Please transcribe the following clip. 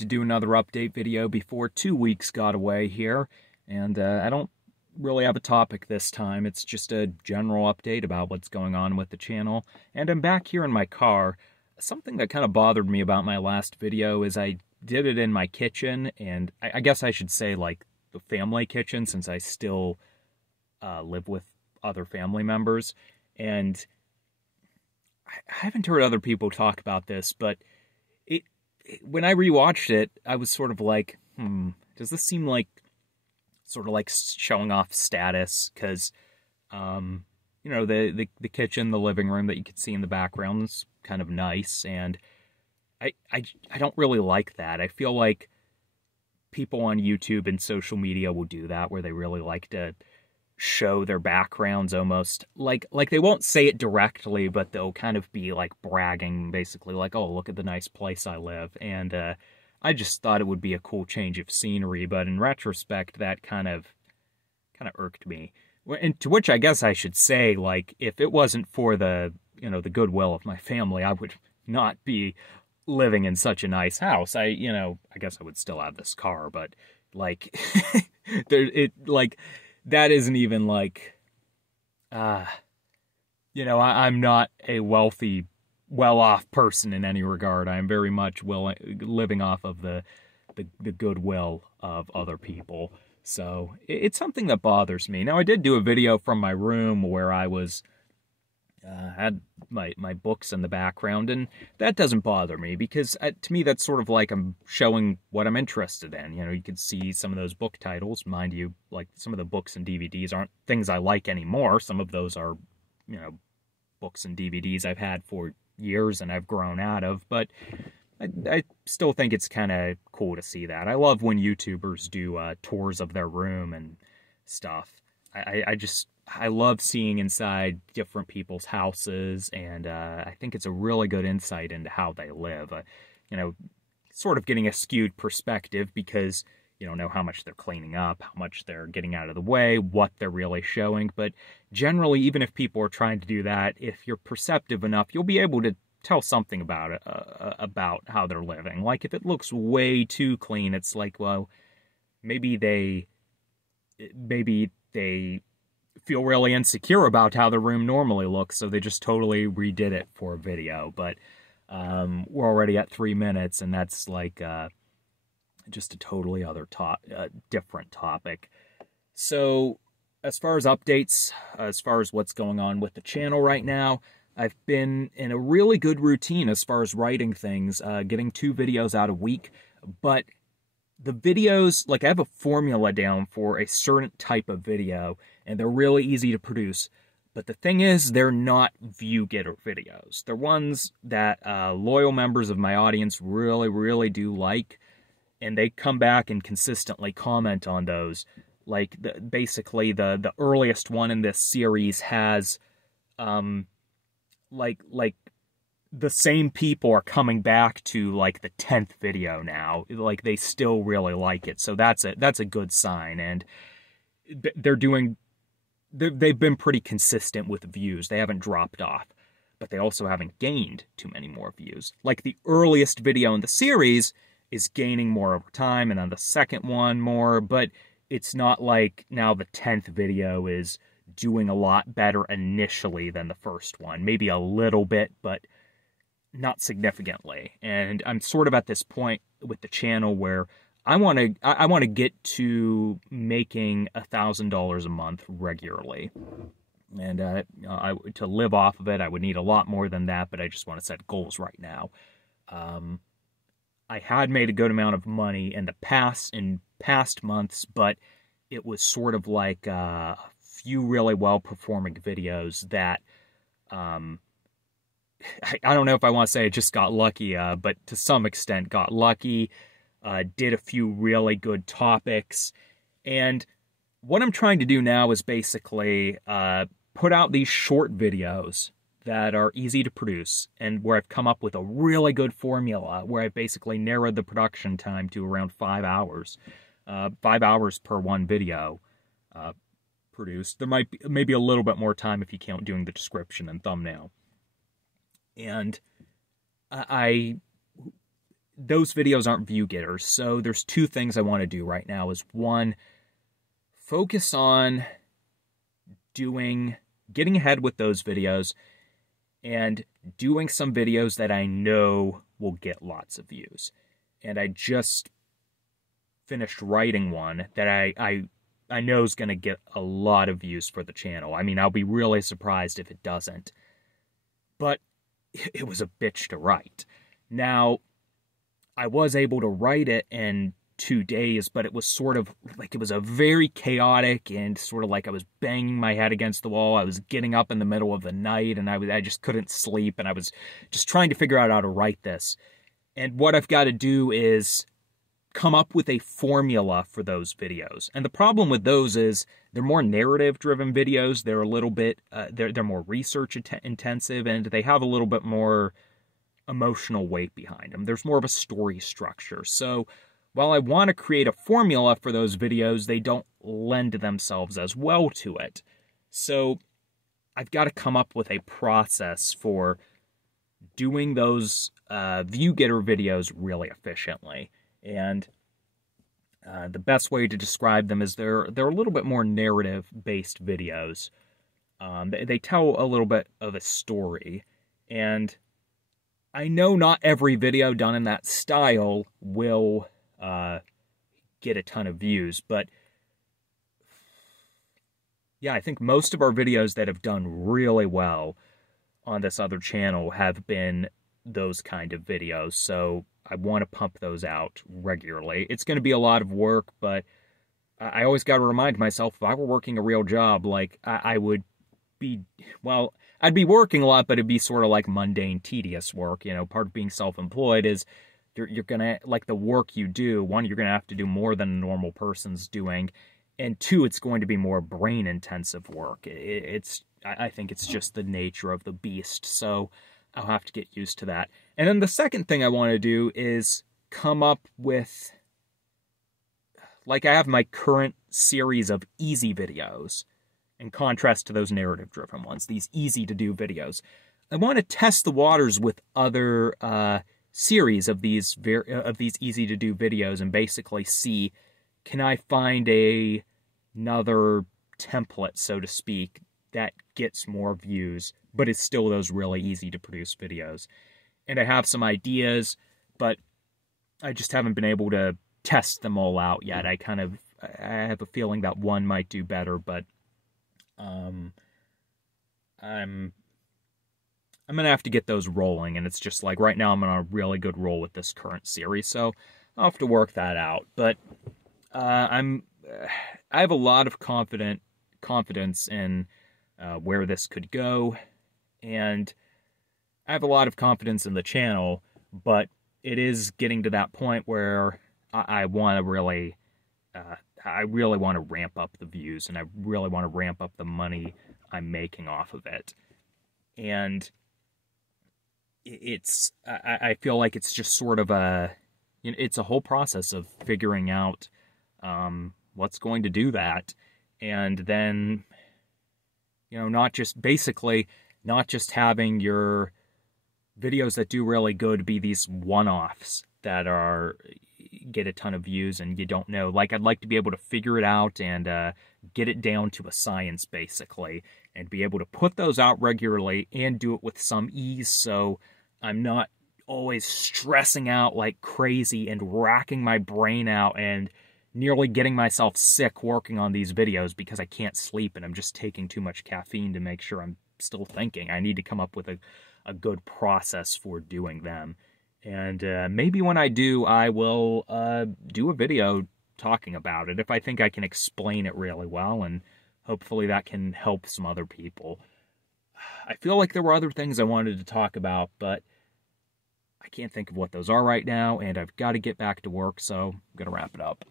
to do another update video before 2 weeks got away here, and I don't really have a topic this time. It's just a general update about what's going on with the channel, and I'm back here in my car. Something that kind of bothered me about my last video is I did it in my kitchen, and I guess I should say like the family kitchen, since I still live with other family members, and I haven't heard other people talk about this, but when I rewatched it, I was sort of like, does this seem like sort of like showing off status? Because, the kitchen, the living room that you can see in the background is kind of nice, and I don't really like that. I feel like people on YouTube and social media will do that, where they really like to show their backgrounds almost like they won't say it directly, but they'll kind of be like bragging, basically like, oh, look at the nice place I live. And I just thought it would be a cool change of scenery, but in retrospect that kind of irked me. And to which I guess I should say, like, if it wasn't for the the goodwill of my family, I would not be living in such a nice house. I guess I would still have this car, but like that isn't even like, I'm not a wealthy, well-off person in any regard. I'm very much living off of the goodwill of other people. So it's something that bothers me. Now, I did do a video from my room where I was had my books in the background, and that doesn't bother me because to me that's sort of like I'm showing what I'm interested in. You can see some of those book titles. Mind you, like, some of the books and DVDs aren't things I like anymore. Some of those are books and DVDs I've had for years and I've grown out of, but I still think it's kind of cool to see that. I love when YouTubers do tours of their room and stuff. I love seeing inside different people's houses, and I think it's a really good insight into how they live. Sort of getting a skewed perspective because you don't know how much they're cleaning up, how much they're getting out of the way, what they're really showing. But generally, even if people are trying to do that, if you're perceptive enough, you'll be able to tell something about it, about how they're living. Like, if it looks way too clean, it's like, well, maybe they feel really insecure about how the room normally looks, so they just totally redid it for a video. But we're already at 3 minutes, and that's like just a totally different topic. So as far as updates, as far as what's going on with the channel right now, I've been in a really good routine as far as writing things, getting 2 videos out a week, but the videos, like, I have a formula down for a certain type of video, and they're really easy to produce. But the thing is, they're not view-getter videos. They're ones that loyal members of my audience really, really do like, and they come back and consistently comment on those. Like, basically, the earliest one in this series has, like the same people are coming back to like the 10th video now. Like, they still really like it. So that's a good sign. And they've been pretty consistent with views. They haven't dropped off, but they also haven't gained too many more views. Like, the earliest video in the series is gaining more over time, and then the second one more, but it's not like now the 10th video is doing a lot better initially than the first one. Maybe a little bit, but not significantly. And I'm sort of at this point with the channel where I want to get to making $1,000 a month regularly, and to live off of it, I would need a lot more than that. But I just want to set goals right now. I had made a good amount of money in past months, but it was sort of like a few really well performing videos that I don't know if I want to say I just got lucky, but to some extent got lucky, did a few really good topics. And what I'm trying to do now is basically put out these short videos that are easy to produce, and where I've come up with a really good formula, where I've basically narrowed the production time to around 5 hours. 5 hours per one video produced. There might be maybe a little bit more time if you count doing the description and thumbnail. And those videos aren't view getters. So there's two things I want to do right now is one, focus on getting ahead with those videos and doing some videos that I know will get lots of views. And I just finished writing one that I know is going to get a lot of views for the channel. I mean, I'll be really surprised if it doesn't. But it was a bitch to write. Now, I was able to write it in 2 days, but it was sort of like, it was a very chaotic and sort of like I was banging my head against the wall. I was getting up in the middle of the night and I just couldn't sleep, and I was just trying to figure out how to write this. And what I've got to do is come up with a formula for those videos. And the problem with those is they're more narrative-driven videos. They're a little bit, they're more research-intensive, and they have a little bit more emotional weight behind them. There's more of a story structure. So while I want to create a formula for those videos, they don't lend themselves as well to it. So I've got to come up with a process for doing those view getter videos really efficiently. And the best way to describe them is they're a little bit more narrative-based videos. They tell a little bit of a story, and I know not every video done in that style will get a ton of views, but yeah, I think most of our videos that have done really well on this other channel have been those kind of videos, so I want to pump those out regularly. It's going to be a lot of work, but I always got to remind myself, if I were working a real job, like, I would be, well, I'd be working a lot, but it'd be sort of like mundane, tedious work. You know, part of being self-employed is you're going to, like, the work you do, one, you're going to have to do more than a normal person's doing, and two, it's going to be more brain-intensive work. I think it's just the nature of the beast, so I'll have to get used to that. And then the second thing I want to do is come up with, like, I have my current series of easy videos, in contrast to those narrative-driven ones, these easy-to-do videos. I want to test the waters with other series of these easy-to-do videos and basically see, can I find another template, so to speak, that gets more views, but it's still those really easy-to-produce videos. And I have some ideas, but I just haven't been able to test them all out yet. I have a feeling that one might do better, but I'm gonna have to get those rolling, and it's just like right now I'm on a really good roll with this current series, so I'll have to work that out. But I have a lot of confidence in where this could go, and I have a lot of confidence in the channel, but it is getting to that point where I want to really want to ramp up the views, and I really want to ramp up the money I'm making off of it. And I feel like it's just sort of it's a whole process of figuring out what's going to do that, and then, you know, not just having your videos that do really good be these one-offs that get a ton of views and you don't know. Like, I'd like to be able to figure it out and get it down to a science, basically, and be able to put those out regularly and do it with some ease, so I'm not always stressing out like crazy and racking my brain out and nearly getting myself sick working on these videos because I can't sleep and I'm just taking too much caffeine to make sure I'm still thinking. I need to come up with a good process for doing them. And maybe when I do, I will do a video talking about it if I think I can explain it really well, and hopefully that can help some other people. I feel like there were other things I wanted to talk about, but I can't think of what those are right now, and I've got to get back to work, so I'm going to wrap it up.